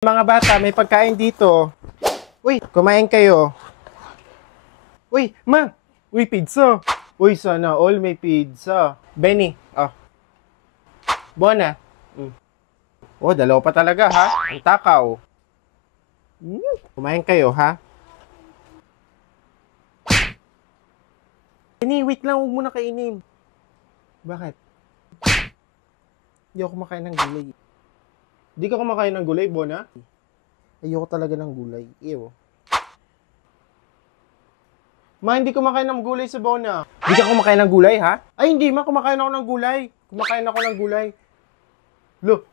Mga bata, may pagkain dito. Uy, kumain kayo. Uy, ma! Uy, pizza. Uy, sana all may pizza. Benny, oh. Bona. Oh, dalawa pa talaga, ha? Ang takaw. Kumain kayo, ha? Benny, wait lang. Huwag mo na kainin. Bakit? Hindi ako kumakain ng gulay. Hindi ka kumakain ng gulay, Bona? Ayoko talaga ng gulay. Ew. Ma, hindi kumakain ng gulay sa Bona. Hindi ka kumakain ng gulay, ha? Ay, hindi ma. Kumakain ako ng gulay. Kumakain ako ng gulay. Look.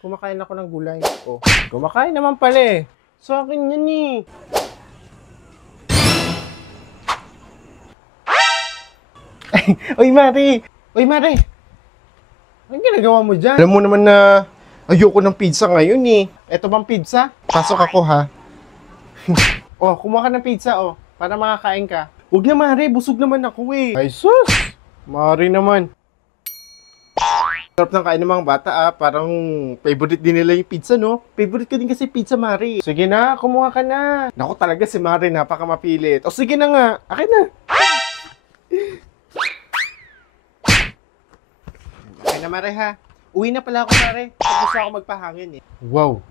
Kumakain ako ng gulay. Oh, kumakain naman pala eh. Sa akin yan eh. Oy, Mari! Oy, Mari! Anong ginagawa mo dyan? Alam mo naman na ayoko ng pizza ngayon eh. Eto bang pizza? Pasok ako ha. Oh, kumuha ka ng pizza oh. Para makakain ka. Huwag na Mari, busog naman ako eh. Ay sus! Mari naman. Sarap ng kain ng mga bata ah. Parang favorite din nila yung pizza no? Favorite ka din kasi pizza Mari. Sige na, kumuha ka na. Naku talaga si Mari, napaka mapilit. O sige na nga, akin na. Okay na Mari ha. Uwi na pala ako Mari. Tapos ako magpahangin eh. Wow.